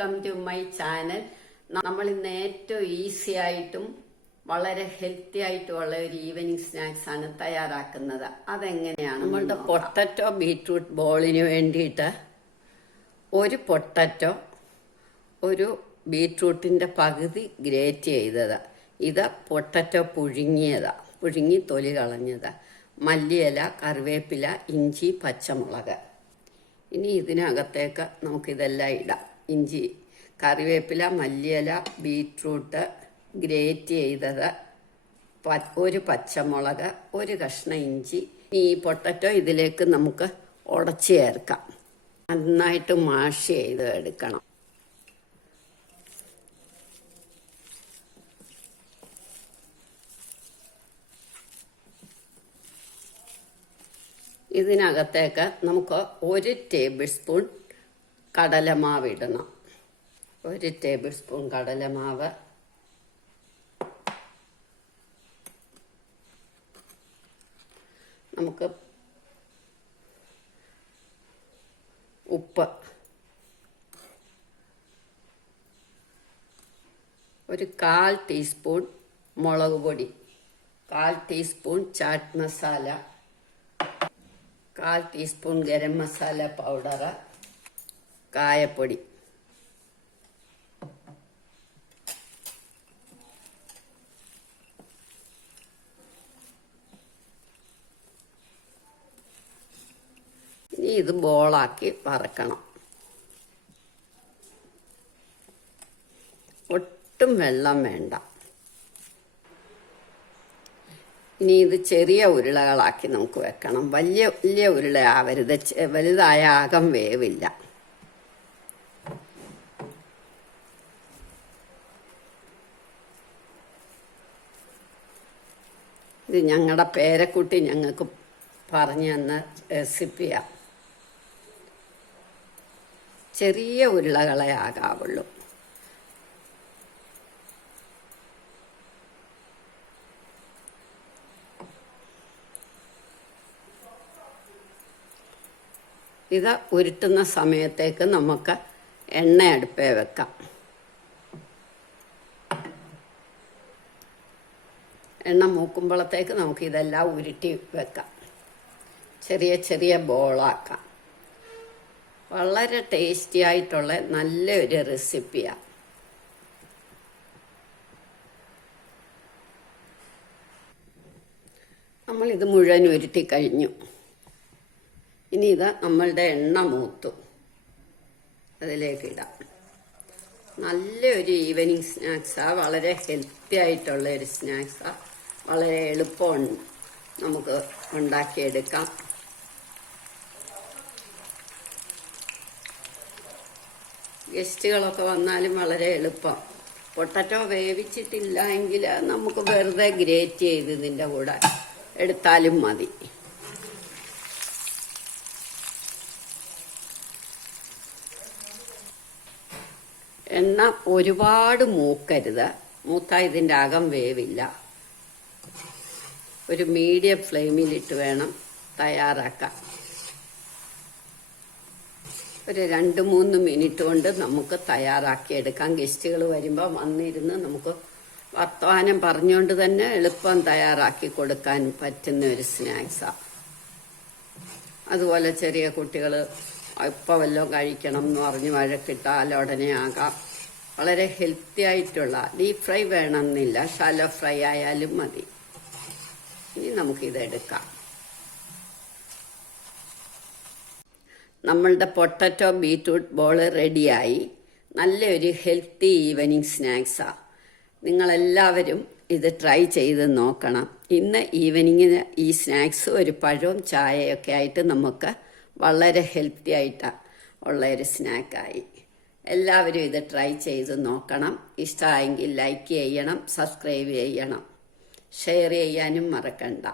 Welcome to my channel. നമ്മൾ ഇന്ന് ഏറ്റവും ഈസി ആയിട്ടും വളരെ ഹെൽത്തി ആയിട്ടുള്ള ഒരു ഈവനിങ് സ്നാക്സ് ആണ് തയ്യാറാക്കുന്നത്. അതെങ്ങനെയാണ്? നമ്മളുടെ പൊട്ടറ്റോ ബീറ്റ്റൂട്ട് ബോളിന് വേണ്ടിയിട്ട് ഒരു പൊട്ടറ്റോ, ഒരു ബീറ്റ്റൂട്ടിന്റെ പകുതി ഗ്രേറ്റ് ചെയ്തത്, ഇത് പൊട്ടറ്റോ പുഴുങ്ങി തൊലി കളഞ്ഞത്, മല്ലിയില, കറിവേപ്പില, ഇഞ്ചി, പച്ചമുളക്. ഇനി ഇതിനകത്തേക്ക് നമുക്കിതെല്ലാം ഇടാം. ഇഞ്ചി, കറിവേപ്പില, മല്ലിയില, ബീറ്റ്റൂട്ട് ഗ്രേറ്റ് ചെയ്തത്, ഒരു പച്ചമുളക്, ഒരു കഷ്ണം ഇഞ്ചി. ഈ പൊട്ടറ്റോ ഇതിലേക്ക് നമുക്ക് ഉടച്ച് ചേർക്കാം. നന്നായിട്ട് മാഷ് ചെയ്ത് എടുക്കണം. ഇതിനകത്തേക്ക് നമുക്ക് 1 ടേബിൾ സ്പൂൺ കടലമാവ് ഇടണം. 1 ടേബിൾ സ്പൂൺ കടലമാവ്, നമുക്ക് ഉപ്പ്, ഒരു 1/4 ടീസ്പൂൺ മുളക് പൊടി, 1/4 teaspoon chat masala, 1/4 teaspoon garam masala powder, കായപ്പൊടി. ഇനി ഇത് ബോളാക്കി വറക്കണം. ഒട്ടും വെള്ളം വേണ്ട. ഇനി ഇത് ചെറിയ ഉരുളകളാക്കി നമുക്ക് വെക്കണം. വലിയ ഉരുള ആവരുത്, വലുതായ ആകം വേവില്ല. ഇത് ഞങ്ങളുടെ പേരക്കുട്ടി ഞങ്ങൾക്ക് പറഞ്ഞു തന്ന റെസിപ്പിയാണ്. ചെറിയ ഉരുളകളെ ആകാവുള്ളൂ. ഇത് ഉരുട്ടുന്ന സമയത്തേക്ക് നമുക്ക് എണ്ണ അടുപ്പേ വെക്കാം. എണ്ണ മൂക്കുമ്പോഴത്തേക്ക് നമുക്ക് ഇതെല്ലാം ഉരുട്ടി വെക്കാം. ചെറിയ ചെറിയ ബോളാക്കാം. വളരെ ടേസ്റ്റി ആയിട്ടുള്ള നല്ലൊരു റെസിപ്പിയാണ്. നമ്മളിത് മുഴുവൻ ഉരുട്ടി കഴിഞ്ഞു. ഇനി ഇത് നമ്മളുടെ എണ്ണ മൂത്തു, അതിലേക്ക് ഇടാം. നല്ലൊരു ഈവനിങ് സ്നാക്സാണ്. വളരെ ഹെൽത്തി ആയിട്ടുള്ള ഒരു സ്നാക്സാണ്. വളരെ എളുപ്പമാണ് നമുക്ക് ഉണ്ടാക്കിയെടുക്കാം. ഗസ്റ്റുകളൊക്കെ വന്നാലും വളരെ എളുപ്പം. പൊട്ടറ്റോ വേവിച്ചിട്ടില്ല എങ്കിൽ നമുക്ക് വെറുതെ ഗ്രേറ്റ് ചെയ്ത് ഇതിൻ്റെ കൂടെ എടുത്താലും മതി. എണ്ണ ഒരുപാട് മൂക്കരുത്, മൂത്താൽ ഇതിൻ്റെ അകം വേവില്ല. ഒരു മീഡിയം ഫ്ലെയിമിലിട്ട് വേണം തയ്യാറാക്കാൻ. ഒരു 2-3 മിനിറ്റ് കൊണ്ട് നമുക്ക് തയ്യാറാക്കിയെടുക്കാം. ഗസ്റ്റുകൾ വരുമ്പോൾ വന്നിരുന്ന് നമുക്ക് വർത്തമാനം പറഞ്ഞുകൊണ്ട് തന്നെ എളുപ്പം തയ്യാറാക്കി കൊടുക്കാൻ പറ്റുന്ന ഒരു സ്നാക്സാണ്. അതുപോലെ ചെറിയ കുട്ടികൾ ഇപ്പം വല്ലതും കഴിക്കണം എന്ന് പറഞ്ഞ് വഴക്കിട്ടാൽ ഉടനെ ആകാം. വളരെ ഹെൽത്തി ആയിട്ടുള്ള, ഡീപ് ഫ്രൈ വേണമെന്നില്ല, ഷാലോ ഫ്രൈ ആയാലും മതി. ഇനി നമുക്കിതെടുക്കാം. നമ്മളുടെ പൊട്ടറ്റോ ബീറ്റ്റൂട്ട് ബോൾ റെഡിയായി. നല്ലൊരു ഹെൽത്തി ഈവനിങ് സ്നാക്സാണ്. നിങ്ങളെല്ലാവരും ഇത് ട്രൈ ചെയ്ത് നോക്കണം. ഇന്ന് ഈവനിങ്ങിന് ഈ സ്നാക്സ് ഒരു പഴവും ചായയൊക്കെ ആയിട്ട് നമുക്ക് വളരെ ഹെൽത്തി ആയിട്ട് ഉള്ള ഒരു സ്നാക്കായി. എല്ലാവരും ഇത് ട്രൈ ചെയ്ത് നോക്കണം. ഇഷ്ടമായെങ്കിൽ ലൈക്ക് ചെയ്യണം, സബ്സ്ക്രൈബ് ചെയ്യണം, ഷെയർ ചെയ്യാനും മറക്കണ്ട.